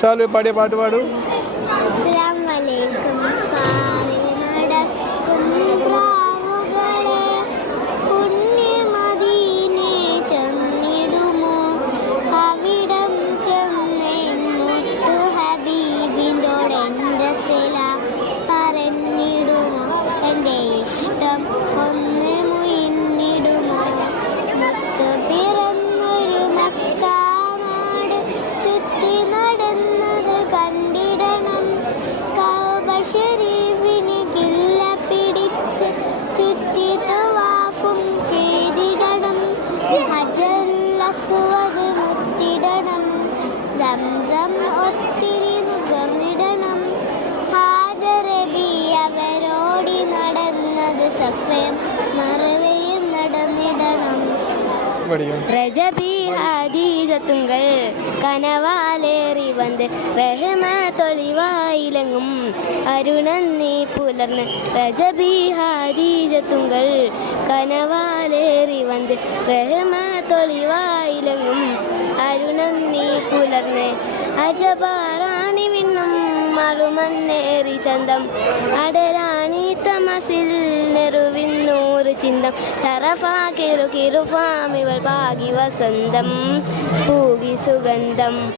ഷാലു പാടിയ പാട്ട് പാടൂ. അസ്സലാമലൈക്കും. പാറി നടക്കും പ്രാവുകളെ പുണ്യമദീനെ ചെന്നിടുമോ? അവിടം ചെന്നേൻ മുത്തു ഹബീബിൻ്റോടെ എൻ്റെ സില പറഞ്ഞിടുമോ? എൻ്റെ ഇഷ്ടം ഒന്ന് മുയിന്നിടുമോ? മുത്തു പിറന്നൊരു മക്കാനാട് ചുറ്റി നടന്നത് കണ്ടിടണം. കഅബ ശരീഫിന് കില്ല പിടിച്ച് ചുറ്റി തവാഫും ചെയ്തിടണം. ഹജറുൽ അസ്വദ് മുത്തിടണം. സംസം ഒത്തിരി നുകർന്നിടണം. ഹാജറബി അവരോടി നടന്നത് സഫയും മറവയും നടന്നിടണം. ரஜபி ஹதீஜத்துங்கள் கனவாலேறி வந்து ரஹமத்தொழிவாயிலங்கும் அருணன்னி புலர்ந்து. ரஜபி ஹதீஜத்துங்கள் கனவாலேறி வந்து ரஹமத்தொழிவாயிலங்கும் അരുണന്നീ പുലർന്ന്. അജബാറാണി വിണ്ണും മറുമന്നേറി ചന്തം അടരാണി തമസിൽ നെറുവിന്നൂറ് ചിന്തം. ഷറഫാ കിറുകിറുഫാമിവൾ പാകി വസന്തം പൂകി സുഗന്ധം.